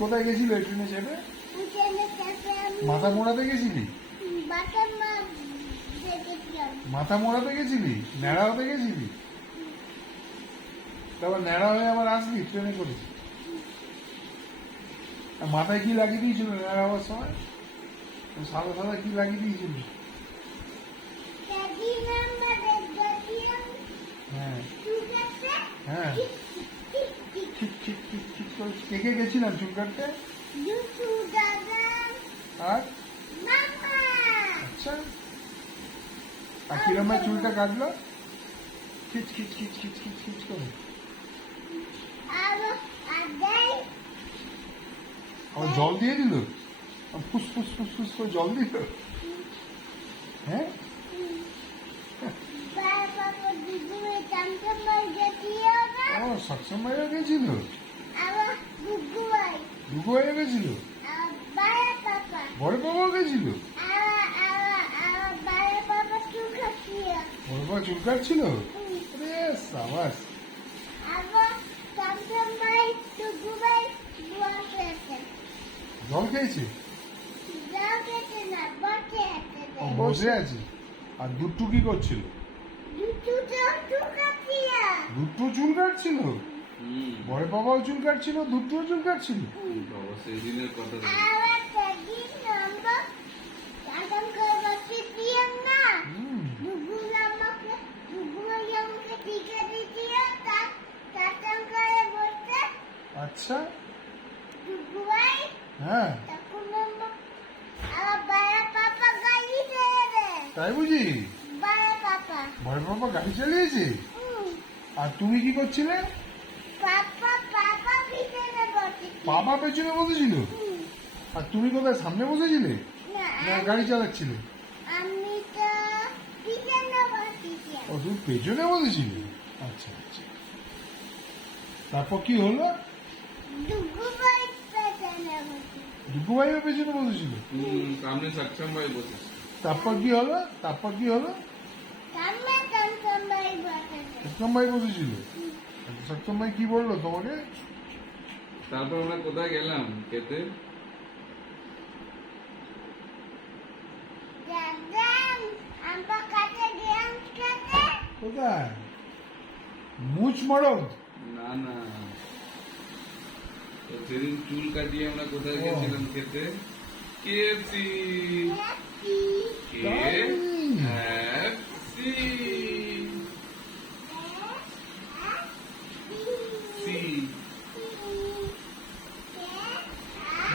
কোথায় গেছিলে ট্রেনে চেপে? মাথা মোড়াতে গেছিলি? মাথা মোড়াতে গেছিলি? ন্যাড়া হতে গেছিলি? তারপর ন্যাড়া হয়ে আবার আসলি ট্রেনে করে? মাথায় কি লাগিয়ে দিয়েছিল ন্যাড়া হওয়ার সময়? সাদা সাদা কি লাগিয়ে দিয়েছিল? হ্যাঁ হ্যাঁ, কে কে গেছিলাম চুল কাটতে? আর আচ্ছা, আর কিরম ভাই চুলটা কাটলো? খিচ খিচ খিচ খিচ খিচ খিচ করে আবার জল দিয়ে দিল, ফুস ফুস ফুস ফুস করে জল দিল। হ্যাঁ, ও সক্ষম ভাইও গেছিল, দুগু ভাইও গেছিল, বড় বাবাও গেছিল। বড় বাবা চুল কাটছিল? সাবাস। জল খেয়েছে? বসে আছে। আর দুট্টু কি করছিল? দুট্টু চুল কাটছিল? বড় বাবাও চুল কাটছিল, দুট্টুও চুল কাটছিল? সেই দিনের কথা। আচ্ছা, হ্যাঁ তাই বুঝি? বড় বাবা গাড়ি চালিয়েছে? আর তুমি কি করছিলে? বাবা পেছনে বসেছিল, আর তুমি কোথায় সামনে বসেছিলে? না গাড়ি চালাচ্ছিলে? ও তুমি পেছনে বসেছিলে? আচ্ছা আচ্ছা, তারপর কি হলো? দুগু ভাইও পেছনে বসেছিল? সামনে সক্ষম ভাই বসেছে। তারপর কি হলো? তারপর কি হলো? সক্ষম ভাই বসেছিল? সক্ষম ভাই কি বললো তোমাকে? তারপর আমরা কোথায় গেলাম খেতে? কোথায়? মুচ মরদ? না না, তো সেদিন চুল কাটিয়ে আমরা কোথায় গেছিলাম খেতে? KFC।